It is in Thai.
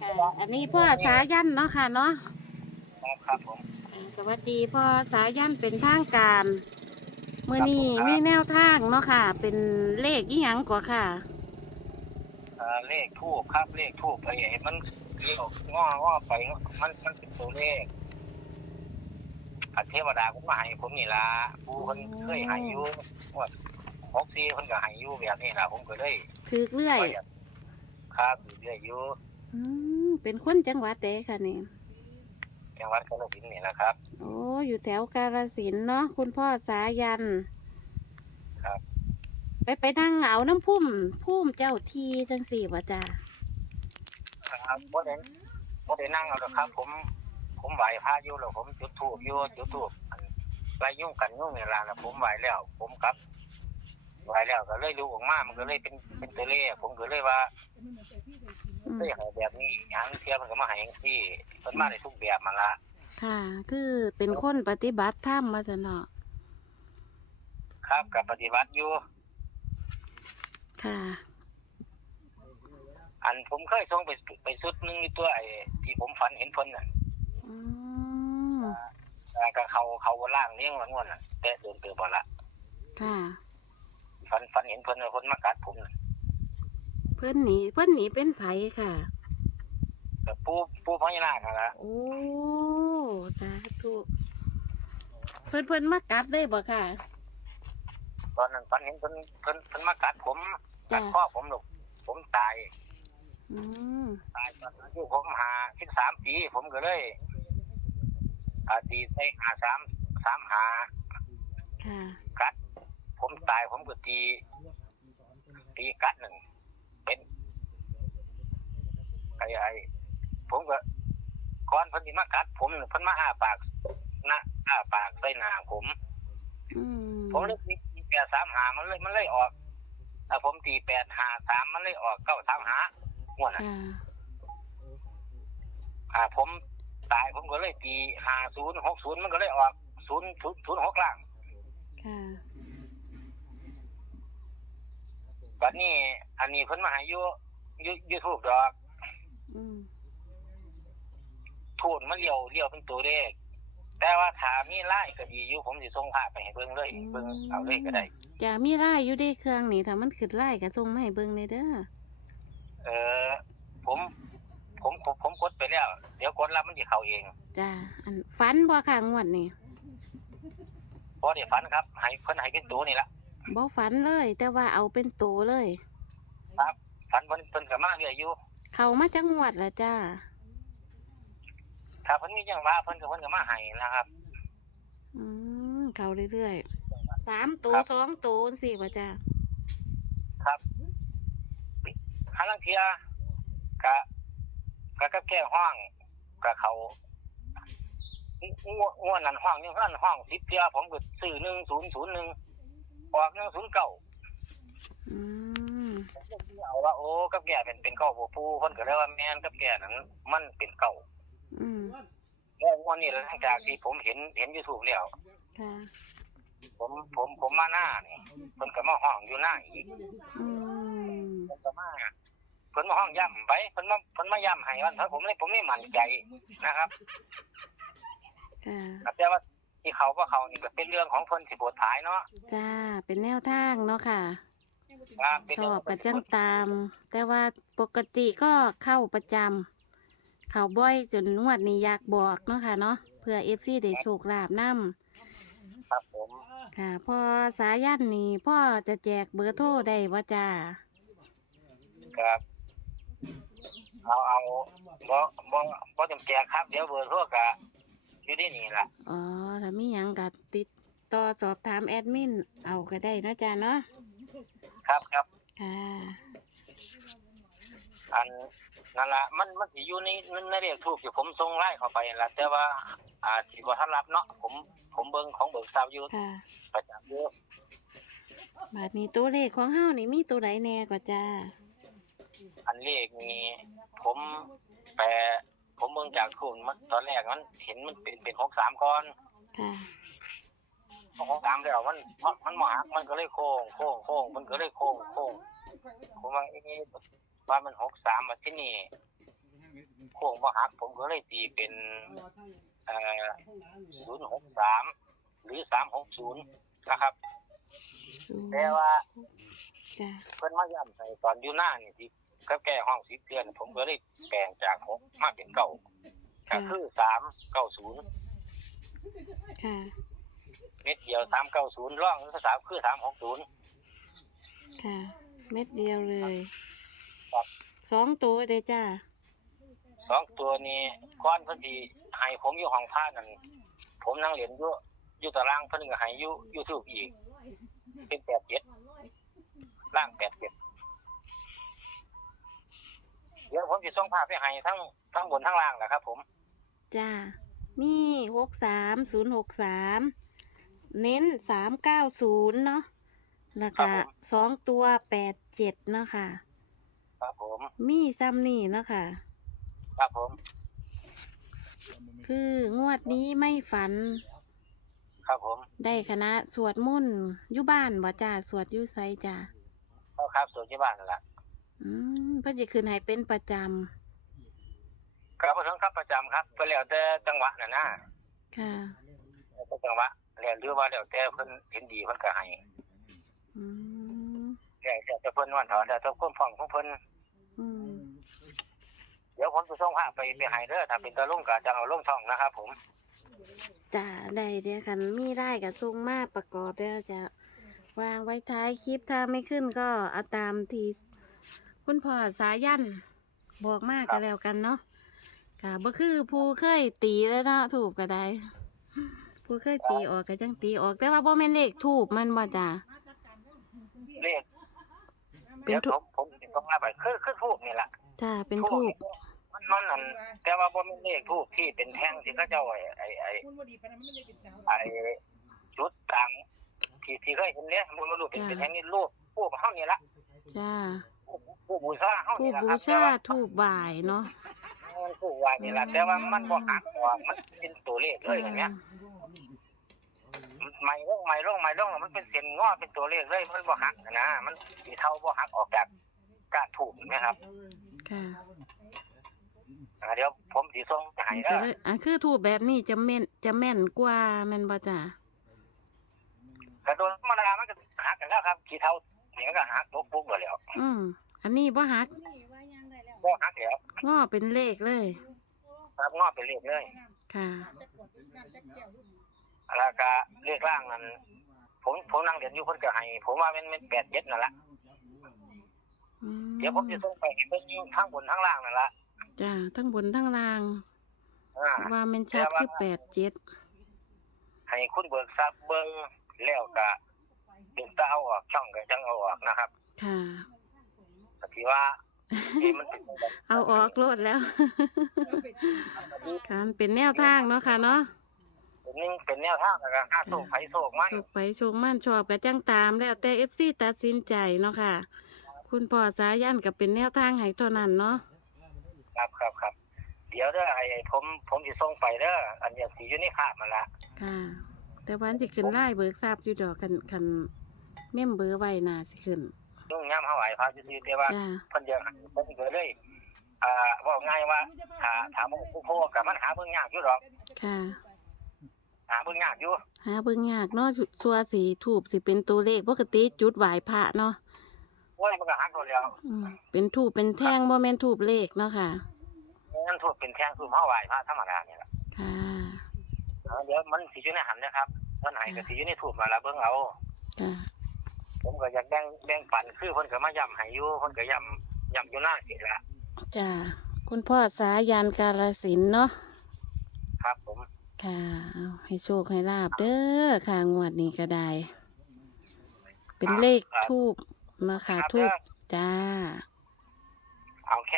ค่ะอันนี้พ่อสายันเนาะค่ะเนาะครับผมอ่าสวัสดีพ่อสายันเป็นทางการเมื่อนี้ครับผมครับมีแนวทางเนาะค่ะ เป็นเลขอีหยังกว่าค่ะ เอ่อเลขทูบครับเลขทูบไอ้ไอ้มันเลี้ยวง้อง้อไปมันมันเป็นตัวเลขอันเทวดาผมมาให้ผมนี่ละผู้คนเคยให้อยู่ว่าหกสี่คนก็ให้อยู่แบบนี้ละผมก็เลยถือเรื่อย ว่าอยาก ครับเรื่อยอยู่อืมเป็นคนจังหวัดเดค่ะนี่ จังหวัดกาฬสินธุ์นี่แหละครับ โอ้อยู่แถวกาฬสินธุ์เนาะคุณพ่อสายันครับ ไปไปนั่งเอาน้ำพุ่มพุ่มเจ้าทีจังสี่บ่จ้าครับบ่ได้บ่ได้นั่งเอาหรอกครับ ผม ผมไหวพระอยู่แล้วผมจุดธูปอยู่จุดธูปอันไรยุ่งกันยุ่งนี่ล่ะแล้วผมไหวแล้ว ผมกลับ ไหวแล้วก็เลยรู้ออกมามันก็เลยเป็นเป็นตัวเลขผมก็เลยว่าอืม เลยให้แบบนี้อย่างเทียมันก็มาให้อย่างที่เพิ่นมาได้ทุกแบบมันละค่ะ คือเป็นคนปฏิบัติธรรมมาจะเนาะครับกับปฏิบัติอยู่ ค่ะ อันผมเคยส่งไปไปสุดหนึงอยู่ตัวไอ้ที่ผมฝันเห็นเพิ่นน่ะอืมอ่าก็เขาเขาล่างเลี้ยงวันวันน่ะแต่เดินเตือบ่ละค่ะ ฝันฝันเห็นเพิ่นว่าเพิ่นมากัดผมน่ะเพื่อนหนีเพื่อนหนีเป็นไผค่ะ แต่ปูปูพญานาคนั่นละโอ้สาธุเพื่อนเพื่อนมากัดได้บ่ค่ะ ตอนนั้นฝันเห็นเพิ่นเพิ่นเพิ่นมากัดผมกัดจ้ะข้อผมหรอกผมตายอืมตายตอนอายุผมหาสิบสามปีผมก็เลยอาตีใส่หาสามสามหาค่ะ กัด ผมตายผมก็ตี ตีกัดหนึ่งเป็นไอ้ไอ้ผมก็ก่อนเพิ่นสิมากัด ผมน่ะเพิ่นมาอ้าปากหน้าอ้าปากใส่หน้าผม อืมผมเลยตีแปดสามหามันเลยมันเลยออกถ้าผมตีแปดหาสามมันเลยออกเก้าสามหาง่วนน่ะค่ะอ่า ผมตายผมก็เลยตีห้าศูนย์หกศูนย์มันก็เลยออกศูนย์ศูนย์ศูนย์หกล่าง ค่ะ บัดนี้ อันนี้เพิ่นมาให้อยูอยูอยูทูบดอกอืมทูนมันเลี้ยวเลี้ยวเป็นตัวเลขแต่ว่าถ้ามีไล่ก็ดีอยู่ผมสิส่งภาพไปให้เบิ่งเลยเบิ่งเอาเลยก็ได้จะมีไล่อยู่ได้เครื่องนี่ถ้ามันขึ้นไล่ก็ส่งมาให้เบิ่งเลยเด้อเออ ผมผมผมผมกดไปแล้ว เดี๋ยวกดแล้วมันสิเข้าเองจ้าอันฟันบ่ค่ะงวดนี่พอได้ฝันครับให้เพิ่นให้เป็นตัวนี่ละ บ่ฝันเลย แต่ว่าเอาเป็นโตเลยครับฝันเพิ่นเพิ่นก็มาเรื่อยอยู่เข้ามาจักงวดละจ้า ถ้าเพิ่นมีจังหวะเพิ่นก็เพิ่นก็มาให้นะครับ อืมเข้าเรื่อยๆสามตัวครับ สองตัวสี่บ่จ้าครับหาลังเทียกะกะกับแก้ห้องกะเขาง่วง่วนนั่นห้องยังนั่นห้องสิบเทียผมก็ซื้อหนึ่งศูนย์ศูนย์หนึ่ง ออกหนึ่งศูนย์เก้าอืมเอาว่าโอ้กับแก่เป็นเป็นเก้าบ่ปูคนก็เลยว่าแม่นกับแก่นั้น มันเป็นเก้าอืมแล้วงวันนี้หลังจากที่ผมเห็นเห็นยูทูบแล้วค่ะผมผมผมมาหน้านี่เพิ่นก็มาห้องอยู่หน้าอีกอืมเพิ่นก็มาเพิ่นมาห้องย่ำไปเพิ่นมาเพิ่นมาย่ำให้วันเพราะผมเลยผมไม่มั่นใจนะครับค่ะครับแต่ว่า ที่เขาก็เขานี่ก็เป็นเรื่องของเพิ่นสิบทท้ายเนาะจ้า เป็นแนวทางเนาะค่ะ ครับเป็นชเรื่อองบกับจังตาม แต่ว่าปกติก็เข้าประจำเข้าบ่อยจนนวดนี่อยากบอกเนาะค่ะเนาะเพื่อเอฟซีได้โชคลาภนำครับผมค่ะพ่อสายันนี่พ่อจะแจกเบอร์โทรได้ว่าจ้าครับเอาเอาบ่บ่บ่จำแจกครับ เดี๋ยวเบอร์โทรกะ อยู่ที่นี่ล่ะอ๋อถ้ามีหยังกับติดต่อสอบถามแอดมิน เอาก็ได้เนาะจ้าเนาะครับครับ ค่ะอันนั่นละมันมันสิอยู่ในในเรียกทูบที่ผมส่งไล่เข้าไปนั่นล่ะแต่ว่าอ่าสิบ่ทันรับเนาะผมผมเบิ่งของเบิกทราบอยู่ค่ะประจำอยู่บาทนี้ตัวเลขของเฮานี่มีตัวใดแน่กว่าจ้าอันเลขนี้ผมแปลผมเบิ่งจากทุนมันตอนแรกมันเห็นมันเป็นเป็น63ก่อนค่ะหกสามแล้วมันมันมันหมามันก็เลยโค้งโค้งโค้งมันก็เลยโค้งโค้งผมว่าเอ๊ะว่ามันหกสามมาที่นี่โค้งบ่หักผมก็เลยตีเป็นเอ่อศูนย์หกสามหรือสามหกศูนย์นะครับแต่ว่าจ้ะเพิ่นมาย้ำให้ตอนอยู่หน้านี่ที่ ก็แก้ห้องสิบเดือน ผมก็เลยแปลงจากหกมาเป็นเก้าก็คือสามเก้าศูนย์ค่ะ เม็ดเดียวสามเก้าศูนย์ร่องภาษามคือสามหกศูนย์ค่ะ เม็ดเดียวเลยครับสองตัวเลยจ้าสองตัวนี้ก้อนเพิ่นสิให้ผมอยู่ห้องท่านั่นผมนั่งเรียนอยู่อยู่ตารางเพิ่นก็ให้อยู่ยูทูบอีกเป็นแปดเจ็ดล่างแปดเจ็ด เดี๋ยวผมจะส่งภาพไปให้ทั้งทั้งบนทั้งล่างแหละครับ ผม จ้า มีหกสามศูนย์หกสามเน้นสามเก้าศูนย์เนาะแล้วก็สองตัวแปดเจ็ดเนาะค่ะ ครับผมมีซ้ำนี่เนาะค่ะ ครับผมคืองวดนี้ไม่ฝันครับผมได้คณะสวดมนต์อยู่บ้านบ่จ้าสวดอยู่ไสจ้าเข้าครับส่วนที่บ้านนั่นแหละ อืมเพื่อจะคืนให้เป็นประจครับผมครับประจำครับก็แล้วแต่จังหวะน่ะนะำค่ะ แล้วแต่จังหวะแล้วหรือว่าแล้วแต่เพิ่นเห็นดีเพิ่นก็ให้อืมแล้วแต่เพิ่นวันเถาะแล้วแต่ความพร้อมของเพิ่นอืมเดี๋ยวผมจะส่งภาพไปไปให้เด้อถ้าเป็นตะลุงก็จะเอาลงช่องนะครับผม จ้าได้เดี๋ยวคันมีได้กับทรงมาประกอบเดี๋ยวจะ วางไว้ท้ายคลิปถ้าไม่ขึ้นก็เอาตามที่ คุณพ่อสายันบอกมากก็แล้วกันเนาะค่ะบ่คือผู้เคยตีแล้วเนาะถูกก็ได้ ผู้เคยตีออกก็จังตีออก แต่ว่าบ่แม่นเลขถูกมันบ่จ้าเลขเป็นเดี๋ยวทูผบมผมสิส่งมาไปคือคือทูบนี่ล่ะจ้าเป็นทูทูบบมันมันนั่นแต่ว่าบ่แม่นเลขทูบที่เป็นแท่งที่เขาเจ้าไอ้ไอ้ไอ้คุณบดีปานนั้นมันเลยเป็นสาวไอ้จุดต่างที่ที่เคยเห็นเนี่ยมันบ่รู้เป็นเป็นแท่งนี่รูปรูปเฮานี่ล่ะจ้า ผู้บูชาเฮาผู้นี่ล่ะบูครับชาถูกบ่ายเนาะมันผู้ว่านี่ล่ะแต่ว่ามันบ่หักออกมันเป็นตัวเลขเลยอย่างเงี้ยไม่ลงไม่ลงไม่ลงมันเป็นเส้นงอเป็นตัวเลขเลยมันบ่หักนะมันสีเท่าบ่หักออกจากก้านถูกนะครับค่ะอ่าเดี๋ยวผมสิส่งไปให้ก็เด้อเลยอะคือถูกแบบนี้จะแม่นจะแม่นกว่าแม่นบ่จ้ากระโดดธรรมดามันก็หักกันแล้วครับขี้เท่านี่มันก็หักปุ๊บปุ๊บหมดแล้ว อืม อันนี้บ่หักนี่ว่ายังได้แล้วบ่หักแล้วงอเป็นเลขเลย ครับงอเป็นเลขเลยค่ะแต่ขวดน้ำแต่แก้วรุ่นแล้วก็เลขล่างนั้นผมผมนั่งเรียนอยู่เพิ่นก็ให้ผมว่ามันเป็นแปดเจ็ดนั่นแหละอืมเดี๋ยวผมจะส่งไปให้เพิ่นอยู่ทั้งบนทั้งล่างนั่นละจ้าทั้งบนทั้งล่าง อ่า ว่ามันชัดคือแปดเจ็ดให้คุณเบิกทรัพย์เบิ่งแล้วก็เป็นตาเอาออกช่องก็จังเอาออกนะครับ ค่ะ ก็ที่ว่าที่มันเป็นแบบเอาออกโลดแล้วการเป็นแนวทางเนาะค่ะเนาะเป็นหนึงเป็นแนวทางแล้วก็ห้าโศกไผโศกมันโชคไปโชคมั่นชอบกับจังตามแล้วแต่เอฟซีตัดสินใจเนาะค่ะ คุณพ่อสายันกับเป็นแนวทางให้เท่านั้นเนาะครับครับครับ เดี๋ยวเด้อไอ้ไอ้ผมผมสิส่งไปเด้ออันอย่างสีอยู่ในภาพมันละค่ะ แต่วันสิขึ้นไล่เบิกทราบอยู่ดอกคันคันเมมเบอร์ไว้น่าสิขึ้นนุ่งย่ำ เฮาไหวพาซื่อๆแต่ว่าจ้าเพิ่นเยวกันเพิ่นก็เลยอ่าเว่าง่ายว่าถาถามว่าผู้โพกับมันหาเบิ่งยากอยู่ดอก ค่ะ หาเบิ่งยากอยู่หาเบิ่งยากเนาะชัวสีถูกสิเป็นตัวเลขปกติจุดไหวพระเนาะโอ้ยมันก็หักหมดแล้วอืมเป็นถูกเป็นแท่งบ่แม่นถูกเลขเนาะค่ะ มันถูกเป็นแท่งสูมเฮาไหวพระธรรมดานี่แหละค่ะเออเดี๋ยวมันสิอยู่ในหันนะครับเพิ่นให้ก็สิอยู่ในถูกมาละเบิ่งเอา ค่ะ ผมก็อยากแบ่งแบ่งปันคือเพิ่นก็มาย้ำให้อยู่เพิ่นก็ย้ำย้ำอยู่หน้าสิละจ้าคุณพ่อสายันกาลสินธุ์เนาะครับ ผมค่ะเอาให้โชคให้ลาบเด้อค่ะงวดนี้ก็ได้ เป็นเลขทูบเนาะค่ะทูบจ้า เอาแค่